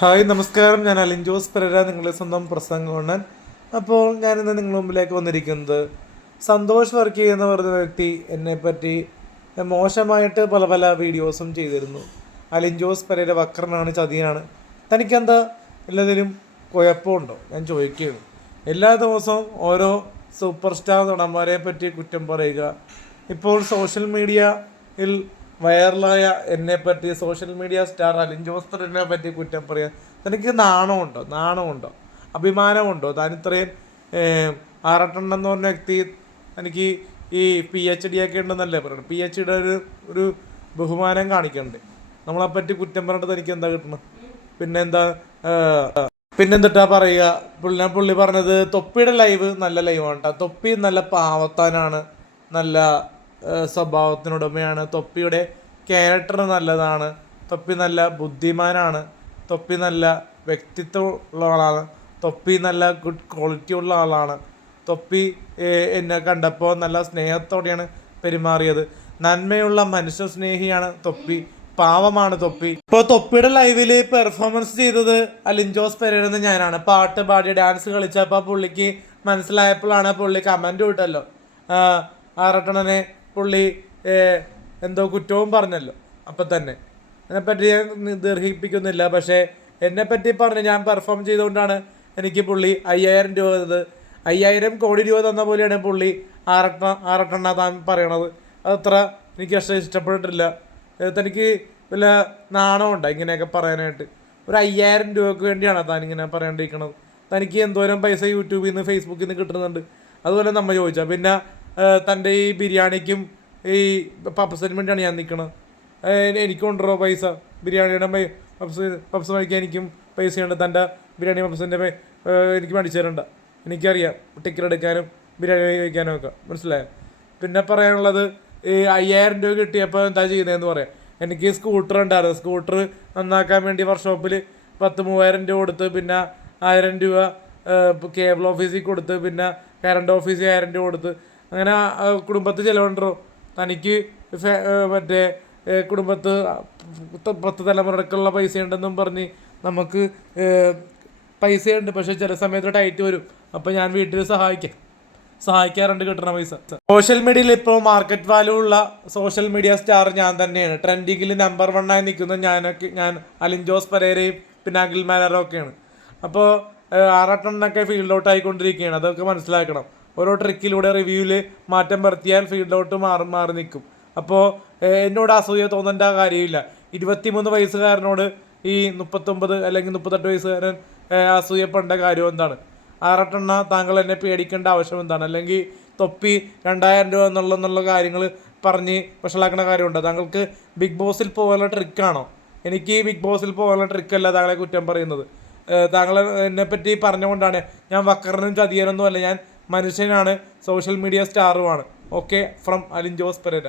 Hi നമസ്കാരം, ഞാൻ Alin Jose Pereira, നിങ്ങളുടെ സ്വന്തം പ്രസംഗോണ്ണൻ. അപ്പോൾ ഞാനിന്ന് നിങ്ങളുടെ മുമ്പിലേക്ക് വന്നിരിക്കുന്നത് സന്തോഷ് വർക്കി എന്ന് പറയുന്ന വ്യക്തി എന്നെപ്പറ്റി മോശമായിട്ട് പല പല വീഡിയോസും ചെയ്തിരുന്നു. അലിൻ ജോസ് പെരേര വക്രനാണ്, ചതിയനാണ്, തനിക്കെന്താ എല്ലാത്തിനും കുഴപ്പമുണ്ടോ ഞാൻ ചോദിക്കുകയാണ്. എല്ലാ ദിവസവും ഓരോ സൂപ്പർ സ്റ്റാർ നടന്മാരെ പറ്റി കുറ്റം പറയുക. ഇപ്പോൾ സോഷ്യൽ മീഡിയയിൽ വൈറലായ എന്നെപ്പറ്റി social media star Alin Jose പെരേരയെ പറ്റി കുറ്റം പറയാൻ തനിക്ക് നാണമുണ്ടോ അഭിമാനമുണ്ടോ? താൻ ഇത്രയും ആറട്ടെണ്ണം എന്ന് പറഞ്ഞ വ്യക്തി എനിക്ക് ഈ PhD ഒക്കെ ഉണ്ടെന്നല്ലേ പറയുന്നത്. PhD ഒരു ബഹുമാനം കാണിക്കണ്ടേ? നമ്മളെപ്പറ്റി കുറ്റം പറഞ്ഞിട്ട് തനിക്ക് എന്താ കിട്ടണം? പിന്നെന്തിട്ടാ പറയുക? പുള്ളി പറഞ്ഞത് തൊപ്പിയുടെ ലൈവ് നല്ല ലൈവാണ് കേട്ടോ. തൊപ്പി നല്ല പാവത്താനാണ്, നല്ല സ്വഭാവത്തിനുടമയാണ്, തൊപ്പിയുടെ ക്യാരക്ടർ നല്ലതാണ്, തൊപ്പി നല്ല ബുദ്ധിമാനാണ്, തൊപ്പി നല്ല വ്യക്തിത്വം ഉള്ള ആളാണ്, തൊപ്പി നല്ല ഗുഡ് ക്വാളിറ്റി ഉള്ള ആളാണ്, തൊപ്പി എന്നെ കണ്ടപ്പോൾ നല്ല സ്നേഹത്തോടെയാണ് പെരുമാറിയത്, നന്മയുള്ള മനുഷ്യ സ്നേഹിയാണ് തൊപ്പി, പാവമാണ് തൊപ്പി. ഇപ്പോൾ തൊപ്പിയുടെ ലൈവിൽ പെർഫോമൻസ് ചെയ്തത് അലിൻ ജോസ് പെരേര എന്ന് ഞാനാണ്. പാട്ട് പാടി ഡാൻസ് കളിച്ചപ്പോൾ പുള്ളിക്ക് മനസ്സിലായപ്പോഴാണ് പുള്ളി കമൻറ്റ് വിട്ടല്ലോ. ആറട്ടണനെ പുള്ളി എന്തോ കുറ്റവും പറഞ്ഞല്ലോ. അപ്പം തന്നെ അതിനെപ്പറ്റി ഞാൻ ദീർഘിപ്പിക്കുന്നില്ല. പക്ഷേ എന്നെപ്പറ്റി പറഞ്ഞ് ഞാൻ പെർഫോം ചെയ്തുകൊണ്ടാണ് എനിക്ക് പുള്ളി 5000 രൂപ തന്നത്. 5000 കോടി രൂപ തന്ന പോലെയാണ് പുള്ളി ആറട്ടെണ്ണ താൻ പറയണത്. അതത്ര എനിക്ക് അത്ര ഇഷ്ടപ്പെട്ടിട്ടില്ല. തനിക്ക് വല്ല നാണമുണ്ടോ ഇങ്ങനെയൊക്കെ പറയാനായിട്ട്? ഒരു 5000 രൂപയ്ക്ക് വേണ്ടിയാണ് താൻ ഇങ്ങനെ പറയാണ്ടിരിക്കണത്. തനിക്ക് എന്തോരം പൈസ യൂട്യൂബിൽ നിന്ന് ഫേസ്ബുക്കിൽ നിന്ന് കിട്ടുന്നുണ്ട്. അതുപോലെ നമ്മൾ ചോദിച്ചാൽ പിന്നെ തൻ്റെ ഈ ബിരിയാണിക്കും ഈ പപ്സിന് വേണ്ടിയാണ് ഞാൻ നിൽക്കണത്. എനിക്ക് കൊണ്ടുവരോ പൈസ? ബിരിയാണിയുടെ പപ്സ് കഴിക്കാൻ എനിക്കും പൈസയുണ്ട്. തൻ്റെ ബിരിയാണി പപ്സിൻ്റെ എനിക്ക് മേടിച്ചു തരണ്ട. എനിക്കറിയാം ടിക്കറ്റ് എടുക്കാനും ബിരിയാണി കഴിക്കാനും ഒക്കെ, മനസ്സിലായോ? പിന്നെ പറയാനുള്ളത്, ഈ 5000 രൂപ കിട്ടിയപ്പോൾ എന്താ ചെയ്യുന്നതെന്ന് പറയാം. എനിക്ക് സ്കൂട്ടർ ഉണ്ടായിരുന്നു. സ്കൂട്ടർ നന്നാക്കാൻ വേണ്ടി വർക്ക്ഷോപ്പിൽ 30,000 രൂപ കൊടുത്ത്, പിന്നെ 1000 രൂപ കേബിൾ ഓഫീസിൽ കൊടുത്ത്, പിന്നെ കറണ്ട് ഓഫീസിൽ 1000 രൂപ കൊടുത്ത്, അങ്ങനെ കുടുംബത്തിൽ ചിലവുണ്ടോ? തനിക്ക് മറ്റേ കുടുംബത്ത് 10 തലമുറക്കുള്ള പൈസ ഉണ്ടെന്നും പറഞ്ഞ് നമുക്ക് പൈസയുണ്ട്. പക്ഷേ ചില സമയത്ത് ടൈറ്റ് വരും. അപ്പോൾ ഞാൻ വീട്ടിൽ സഹായിക്കാറുണ്ട് കിട്ടുന്ന പൈസ. സോഷ്യൽ മീഡിയയിൽ ഇപ്പോൾ മാർക്കറ്റ് വാല്യൂ ഉള്ള സോഷ്യൽ മീഡിയ സ്റ്റാർ ഞാൻ തന്നെയാണ്. ട്രെൻഡിങ്ങിൽ നമ്പർ 1 ആയി നിൽക്കുന്ന ഞാൻ അലിൻ ജോസ് പെരേരയും പിന്നെ അഖിൽ മാനറും ഒക്കെയാണ്. അപ്പോൾ ആറട്ടെണ്ണൊക്കെ ഫീൽഡ് ഔട്ട് ആയിക്കൊണ്ടിരിക്കുകയാണ്. അതൊക്കെ മനസ്സിലാക്കണം. ഓരോ ട്രിക്കിലൂടെ റിവ്യൂവിൽ മാറ്റം വരുത്തിയാൽ ഫീൽഡ് ഔട്ട് മാറി നിൽക്കും. അപ്പോൾ എന്നോട് അസൂയ തോന്നേണ്ട കാര്യമില്ല. 23 വയസ്സുകാരനോട് ഈ 39 അല്ലെങ്കിൽ 38 വയസ്സുകാരൻ അസൂയപ്പെടേണ്ട കാര്യം എന്താണ്? ആറട്ടെണ്ണ താങ്കൾ എന്നെ പേടിക്കേണ്ട ആവശ്യം എന്താണ്? അല്ലെങ്കിൽ തൊപ്പി 2000 രൂപ എന്നുള്ള കാര്യങ്ങൾ പറഞ്ഞ് വഷളാക്കുന്ന കാര്യമുണ്ടോ? താങ്കൾക്ക് ബിഗ് ബോസിൽ പോകാനുള്ള ട്രിക്കാണോ? എനിക്ക് ബിഗ് ബോസിൽ പോകാനുള്ള ട്രിക്കല്ല താങ്കളെ കുറ്റം പറയുന്നത്. താങ്കൾ എന്നെപ്പറ്റി പറഞ്ഞുകൊണ്ടാണ്. ഞാൻ വക്കറിനും ചതിയനൊന്നും അല്ല, ഞാൻ മനുഷ്യനാണ്, സോഷ്യൽ മീഡിയ സ്റ്റാറുമാണ്. Okay, from Alin Jose Pereira.